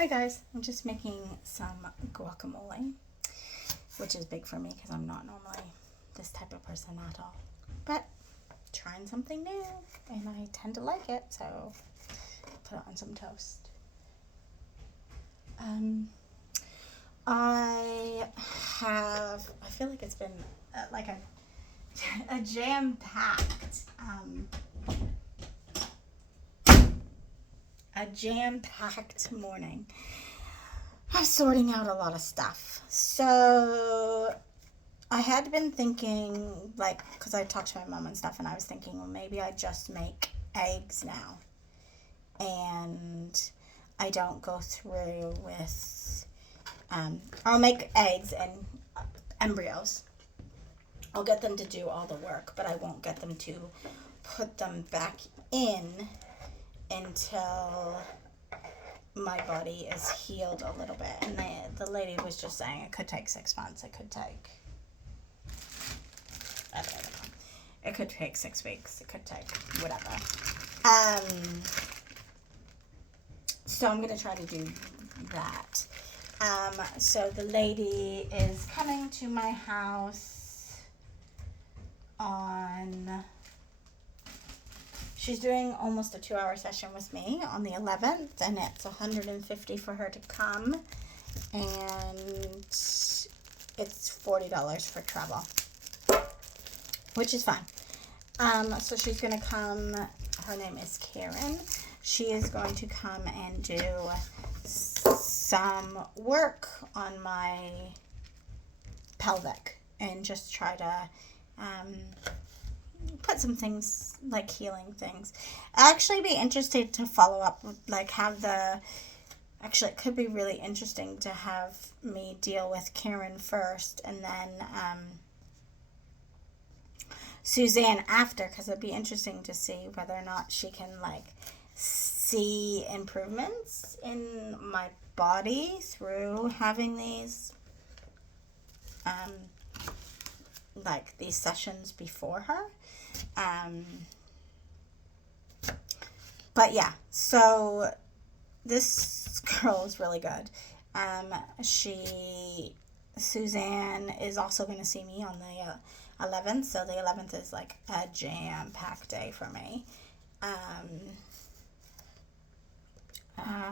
Hi guys, I'm just making some guacamole, which is big for me because I'm not normally this type of person at all. But trying something new and I tend to like it, so put it on some toast. I feel like it's been like a jam-packed morning. I'm sorting out a lot of stuff. So I had been thinking, like, because I talked to my mom and stuff, and I was thinking, well, maybe I just make eggs now. And I don't go through with, I'll make eggs and embryos. I'll get them to do all the work, but I won't get them to put them back in until my body is healed a little bit. And the lady was just saying it could take 6 months. It could take, I don't know. It could take 6 weeks. It could take whatever. So I'm going to try to do that. So the lady is coming to my house she's doing almost a 2-hour session with me on the 11th, and it's $150 for her to come, and it's $40 for travel, which is fine. So she's going to come, her name is Karen. She is going to come and do some work on my pelvic and just try to put some things, like healing things. I'd actually be interested to follow up, like actually it could be really interesting to have me deal with Karen first and then Suzanne after, because it'd be interesting to see whether or not she can like see improvements in my body through having these like these sessions before her. But yeah, so this girl is really good. Suzanne is also going to see me on the 11th, so the 11th is like a jam-packed day for me.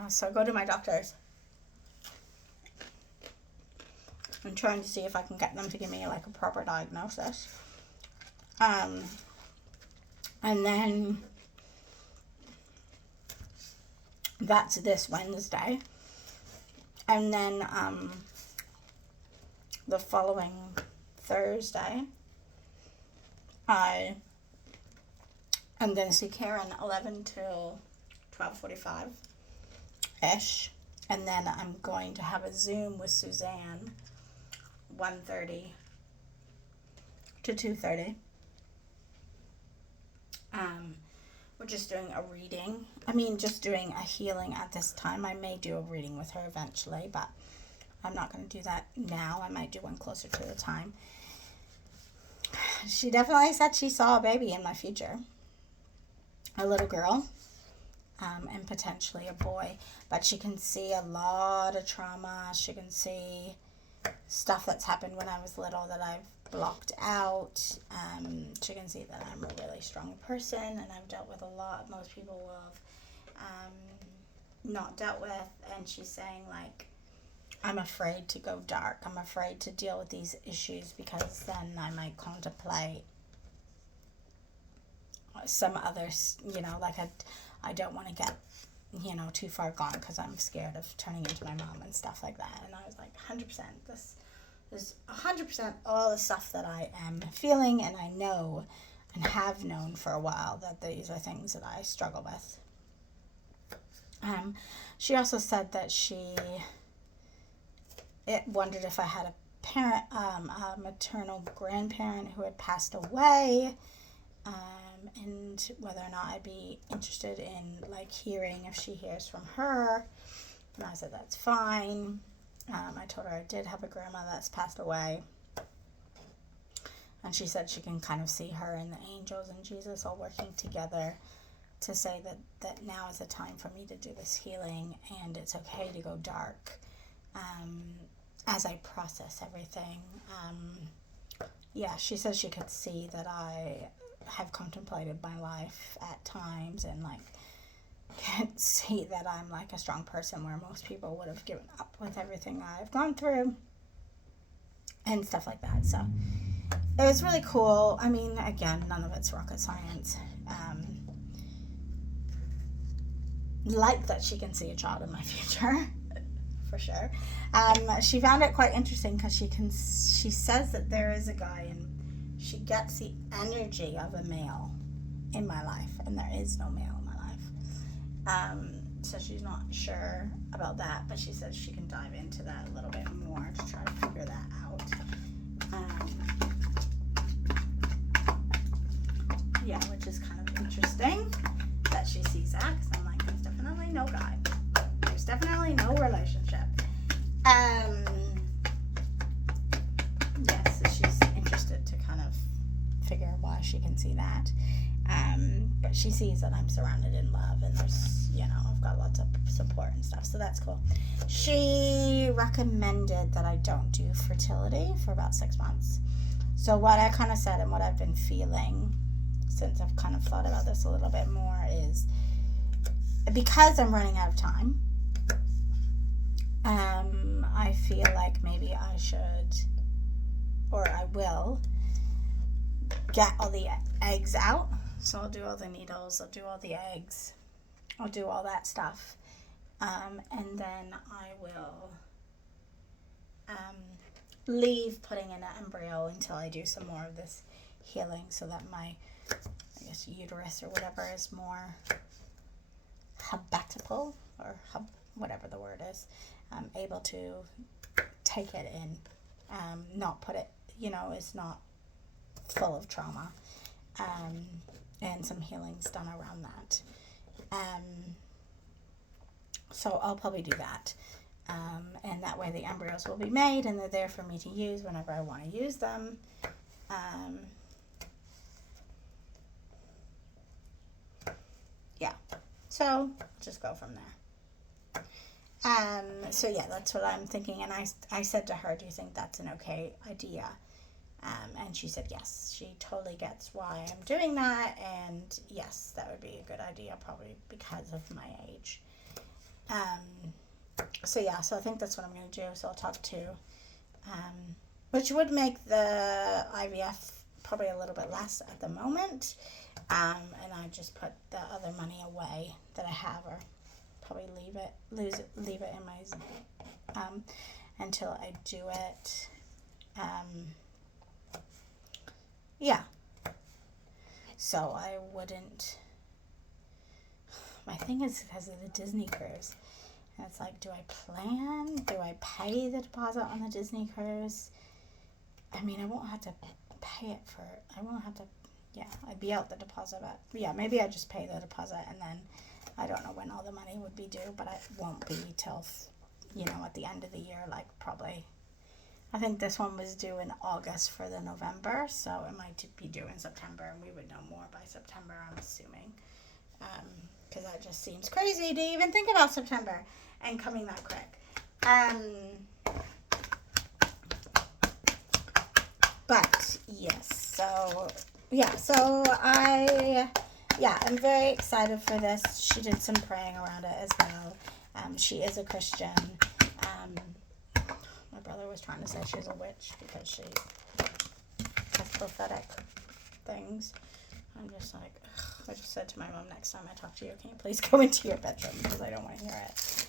So I go to my doctors. I'm trying to see if I can get them to give me like a proper diagnosis. And then that's this Wednesday. And then the following Thursday, I am going to see Karen 11 till 12:45-ish. And then I'm going to have a Zoom with Suzanne 1:30 to 2:30. We're just doing a reading. Just doing a healing at this time. I may do a reading with her eventually, but I'm not going to do that now. I might do one closer to the time. She definitely said she saw a baby in my future. A little girl, and potentially a boy. But she can see a lot of trauma. She can see stuff that's happened when I was little that I've blocked out. She can see that I'm a really strong person and I've dealt with a lot most people will have not dealt with. And she's saying, like, I'm afraid to go dark. I'm afraid to deal with these issues because then I might contemplate some others, like I don't want to get, too far gone because I'm scared of turning into my mom and stuff like that. And I was like, 100%, this is 100% all the stuff that I am feeling, and I know and have known for a while that these are things that I struggle with. She also said that it wondered if I had a parent, a maternal grandparent who had passed away, and whether or not I'd be interested in like hearing if she hears from her. And I said that's fine. I told her I did have a grandma that's passed away, and she said she can kind of see her and the angels and Jesus all working together to say that now is the time for me to do this healing, and it's okay to go dark as I process everything. Yeah, she says she could see that I have contemplated my life at times, and like can see that I'm like a strong person where most people would have given up with everything I've gone through and stuff like that. So it was really cool. I mean, again, none of it's rocket science. Like that she can see a child in my future. For sure. She found it quite interesting because she says that there is a guy and she gets the energy of a male in my life, and there is no male in my life. So she's not sure about that, but she says she can dive into that a little bit more to try to figure that out. Yeah, which is kind of interesting that she sees that, because I'm like, there's definitely no guy. There's definitely no relationship. Yeah, so she's interested to kind of figure why she can see that. But she sees that I'm surrounded in love, and there's, I've got lots of support and stuff, so that's cool. She recommended that I don't do fertility for about 6 months. So what I kind of said and what I've been feeling since I've kind of thought about this a little bit more is, because I'm running out of time, I feel like maybe I should, or I will, get all the eggs out. So I'll do all the needles, I'll do all the eggs, I'll do all that stuff. And then I will leave putting in an embryo until I do some more of this healing, so that my, I guess, uterus or whatever is more habitable, or whatever the word is, able to take it in, not put it, it's not full of trauma, and some healing's done around that. So I'll probably do that, and that way the embryos will be made and they're there for me to use whenever I want to use them. Yeah, so just go from there. So yeah, that's what I'm thinking. And I said to her, do you think that's an okay idea? And she said yes. She totally gets why I'm doing that, and yes, that would be a good idea, probably because of my age. So yeah, so I think that's what I'm going to do. So I'll talk to, which would make the IVF probably a little bit less at the moment. And I just put the other money away that I have, or probably leave it in my, until I do it. Yeah. So I wouldn't, my thing is because of the Disney cruise. And it's like, do I pay the deposit on the Disney cruise? I mean, I won't have to pay it I'd be out the deposit, but yeah, maybe I just pay the deposit, and then I don't know when all the money would be due, but it won't be till, at the end of the year, like probably, I think this one was due in August for the November, so it might be due in September, and we would know more by September, I'm assuming, because that just seems crazy to even think about September and coming that quick. But yes, I'm very excited for this. She did some praying around it as well. She is a Christian. My brother was trying to say she's a witch because she has prophetic things. I'm just like, ugh. I just said to my mom, next time I talk to you, can you please go into your bedroom, because I don't want to hear it.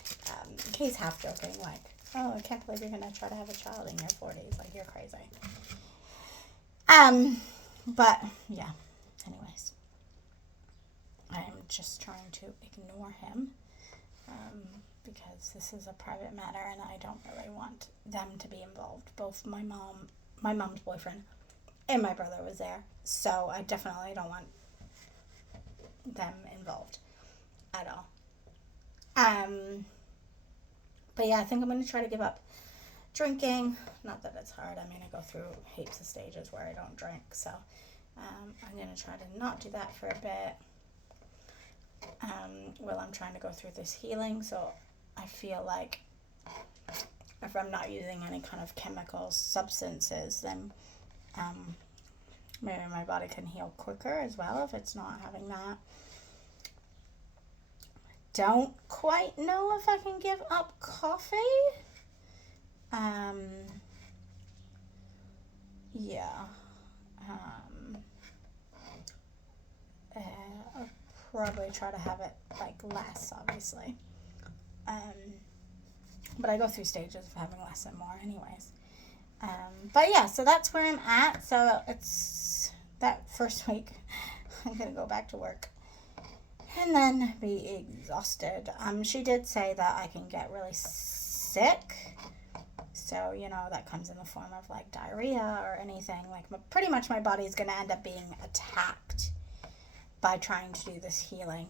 He's half joking, like, oh, I can't believe you're going to try to have a child in your 40s. Like, you're crazy. But, yeah. Anyways. I'm just trying to ignore him. Because this is a private matter, and I don't really want them to be involved. Both my mom's boyfriend, and my brother was there. So I definitely don't want them involved at all. But yeah, I think I'm going to try to give up drinking. Not that it's hard. I mean, I go through heaps of stages where I don't drink. So I'm going to try to not do that for a bit. while I'm trying to go through this healing. So I feel like if I'm not using any kind of chemical substances, then maybe my body can heal quicker as well if it's not having that. Don't quite know if I can give up coffee. Yeah. I'll probably try to have it like less, obviously. But I go through stages of having less and more anyways. But yeah, so that's where I'm at. So it's that first week. I'm going to go back to work and then be exhausted. She did say that I can get really sick. So, that comes in the form of like diarrhea or anything. Like pretty much my body is going to end up being attacked by trying to do this healing.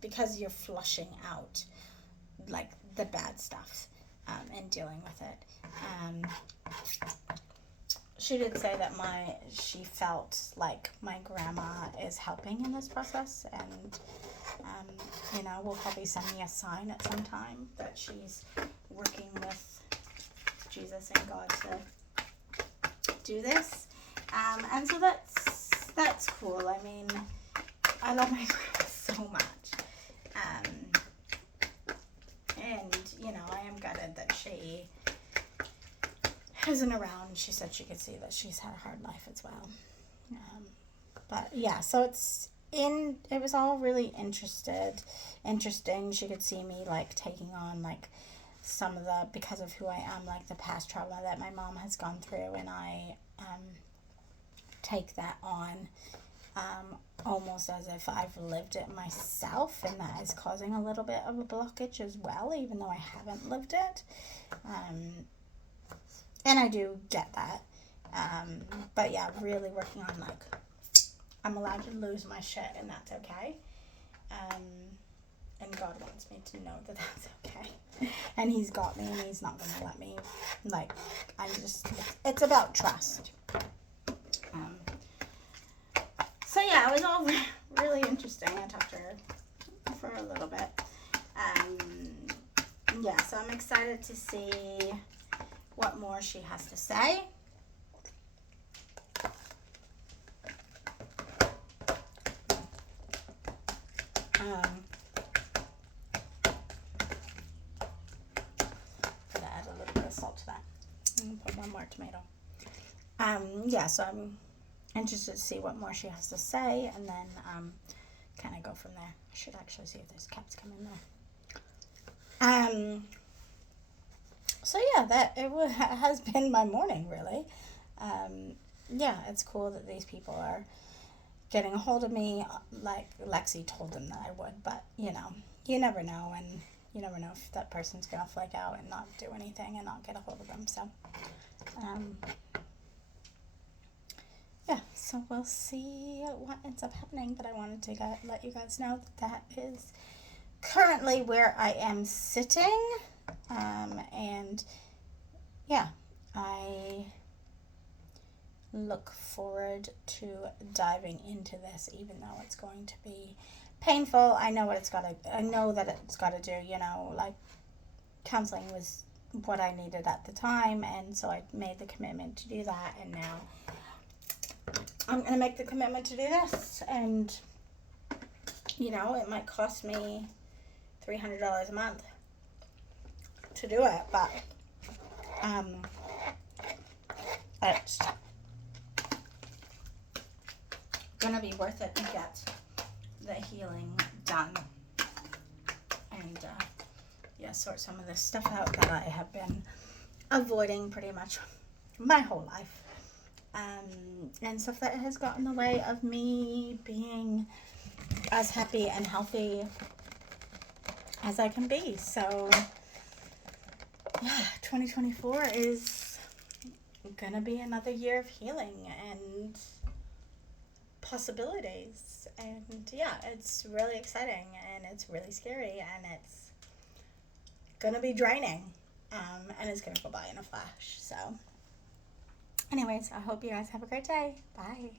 Because you're flushing out like the bad stuff and dealing with it. She did say that she felt like my grandma is helping in this process, and will probably send me a sign at some time that she's working with Jesus and God to do this. And so that's cool. I mean, I love my grandma so much. And, I am gutted that she isn't around. She said she could see that she's had a hard life as well. But yeah, so it was all really interesting. She could see me like taking on like some of the, because of who I am, like the past trauma that my mom has gone through, and I take that on almost as if I've lived it myself, and that is causing a little bit of a blockage as well, even though I haven't lived it. And I do get that. But yeah, really working on like, I'm allowed to lose my shit and that's okay. And God wants me to know that that's okay. And He's got me, and He's not going to let me, like, it's about trust. So yeah, it was all really interesting. I talked to her for a little bit. Yeah, so I'm excited to see what more she has to say. Gonna add a little bit of salt to that. And put one more tomato. Yeah, so I'm interested to see what more she has to say, and then kind of go from there. I should actually see if there's cats come in there. So yeah, it has been my morning, really. Yeah, it's cool that these people are getting a hold of me. Like Lexi told them that I would, but you never know, and you never know if that person's gonna flake out and not do anything and not get a hold of them. So, yeah, so we'll see what ends up happening. But I wanted to let you guys know that is currently where I am sitting. And yeah, I look forward to diving into this, even though it's going to be painful. I know that it's got to do, like counseling was what I needed at the time, and so I made the commitment to do that, and now I'm going to make the commitment to do this, and it might cost me $300 a month to do it, but it's gonna be worth it to get the healing done, and sort some of this stuff out that I have been avoiding pretty much my whole life, and stuff that has gotten in the way of me being as happy and healthy as I can be. So yeah, 2024 is gonna be another year of healing and possibilities, and yeah, it's really exciting, and it's really scary, and it's gonna be draining, and it's gonna go by in a flash. So anyways, I hope you guys have a great day. Bye.